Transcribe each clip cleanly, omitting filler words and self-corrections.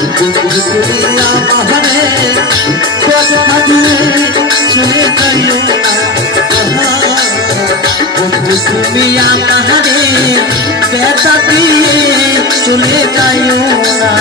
বন্ধু তুমি আমারে কথা দিয়ে চলে যাইও না বন্ধু তুমি আমারে কথা দিয়ে চলে যাইও না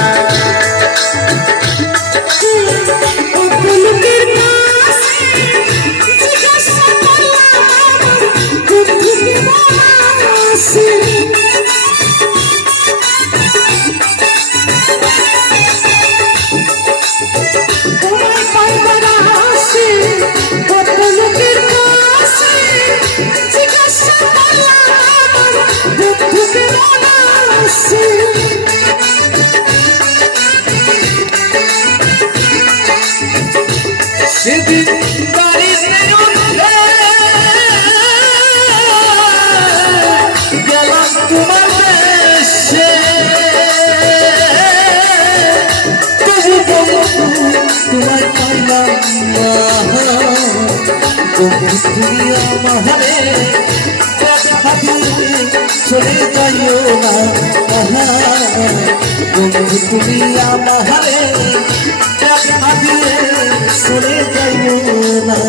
সেদিন গেলাম তোমার দেশে তোমায় পাইলাম না তুমি আমারে চলে যাইও না বন্ধু তুমি আমারে চলে যাইও না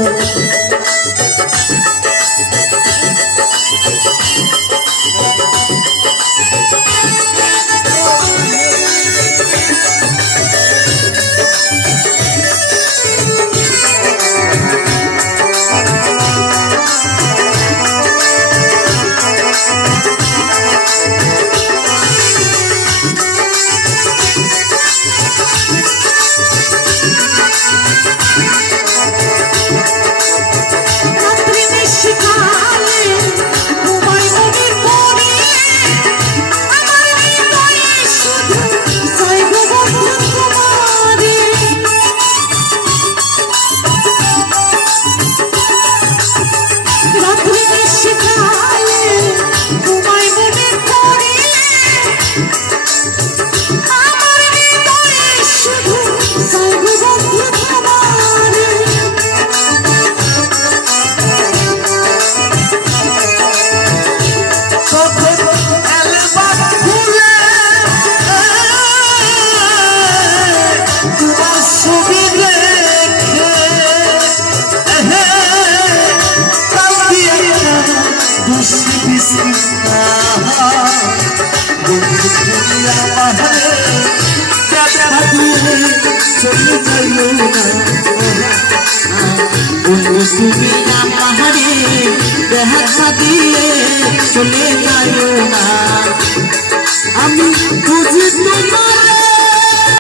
চলে যাইও না বন্ধু তুমি আমারে দেখা দিয়ে চলে যাইও না আমি বুঝি তোমার